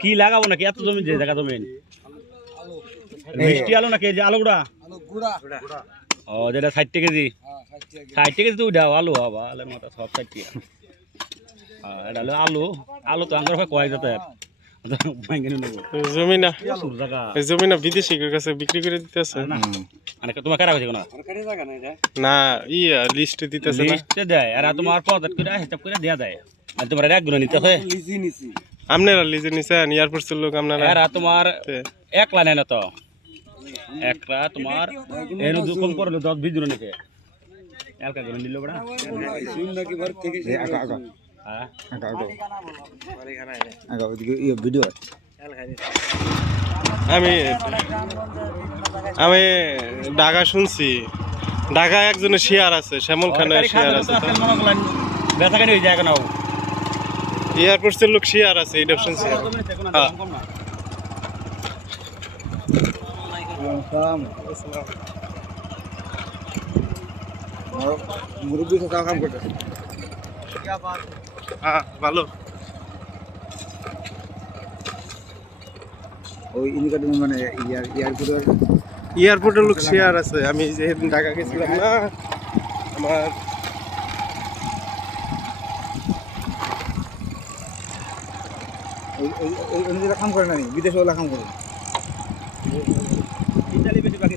কি লাগাবো নাকি এত জমি যে দেখা জমি মিষ্টি আলু নাকি যে আলু গুড়া ও যেটা 60 কেজি 60 কেজি তো উঠাও আলু হবা আলুর মাথা সব 60 টাকা এটা হলো আলু আলু তো আঙ্গার কয়েক যেতে জমি না জমি না বিদেশিদের কাছে বিক্রি করে দিতেছে মানে তোমার কারা কইছে না লিস্টে দিতেছে না লিস্টে দেয় আর তোমার পকেট করে হিসাব করে দেয়া দেয় আর তোমার এক গুণ নিতে হয় আপনারা লিজে নিছেন এয়ারপোর্টের লোক আপনারা আর তোমার একলা নেয় না তো একলা তোমার এর কম করলো 10 20 জন নিতে এলকা গুণ নিল বড়া শুন নাকি ভর থেকে আগা আগা হ্যাঁ আগা আগা আগা ওদিকে ভিডিও আমি ঢাকা শুনছি ঢাকা একজনের শেয়ার আছে শ্যামল খানের শেয়ার আছে বেচাকেনি হয়ে যায় কেন এয়ারপোর্টের লোক শেয়ার আছে এটা শুনছি মুরব্বী কাম করতে ভালো ওই ইন্ডিকেটর মানে এয়ারপোর্টের লোক শেয়ার আছে আমি যেদিন ঢাকা গেছিলাম না আমার ওই কাম করে না বিদেশে ওলা কাম করে ইতালি বেশি বাকি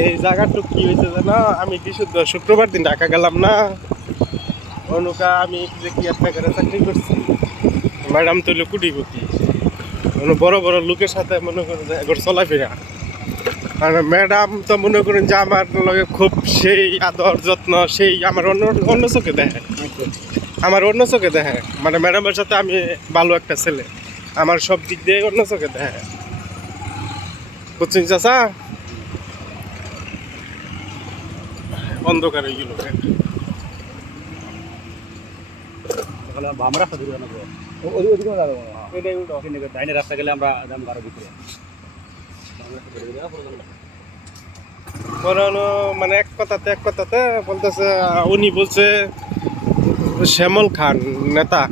এই জায়গাটা কি হয়েছে জানো আমি শুক্রবার দিন ঢাকা গেলাম না অনুকা আমি যে কি একটা করে চাকরি করছি ম্যাডাম তো হলো কুটিপতি বড় বড় লোকের সাথে মনে করেন একবার চলাফেরা আর ম্যাডাম তো মনে করেন যে আমার লগে খুব সেই আদর যত্ন সেই আমার অন্য চোখে দেখে আমার অন্য চোখে দেখে মানে ম্যাডামের সাথে আমি ভালো একটা ছেলে আমার সব দিক দিয়ে অন্য চোখে দেখে বুঝছেন চাচা অন্ধকার হয়ে গেল রাস্তা গেলে আমরা আরো ভিতরে মানে এক কথাতে বলতেছে উনি বলছে শ্যামল খান নেতা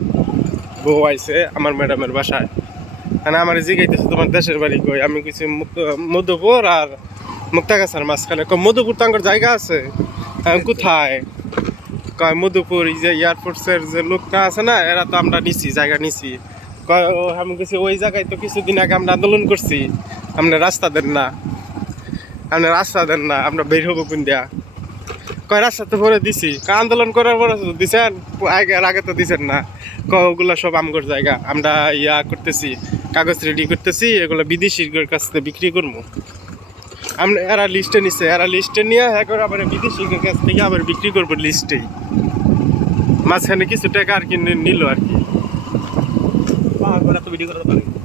বউ আইছে আমার ম্যাডামের বাসায় মানে আমার জিগাইতেছে তোমার দেশের বাড়ি কই আমি কিছু মধুপুর আর মুক্তাগাছার মাঝখানে মধুপুর তো আমার জায়গা আছে কোথায় কয় মধুপুর এই যে এয়ারপোর্টসের যে লোকটা আছে না এরা তো আমরা নিছি জায়গা নিছি কয় আমি কিছু ওই জায়গায় তো কিছুদিন আগে আমরা আন্দোলন করছি আমরা রাস্তা দেন না আমরা বের হবো কোন দেয়া কয় রাস্তা তো পরে দিছি আন্দোলন করার পরে দিছেন আগে তো দিছেন না ওগুলো সব আমগর জায়গা আমরা করতেছি কাগজ রেডি করতেছি এগুলো বিদেশির কাছ থেকে বিক্রি করবো আমরা এরা লিস্টে নিয়ে এখন আবার বিদেশির কাছ থেকে আবার বিক্রি করবো লিস্টেই মাঝখানে কিছু টাকা আর কি নিল আর কি ভিডিও করা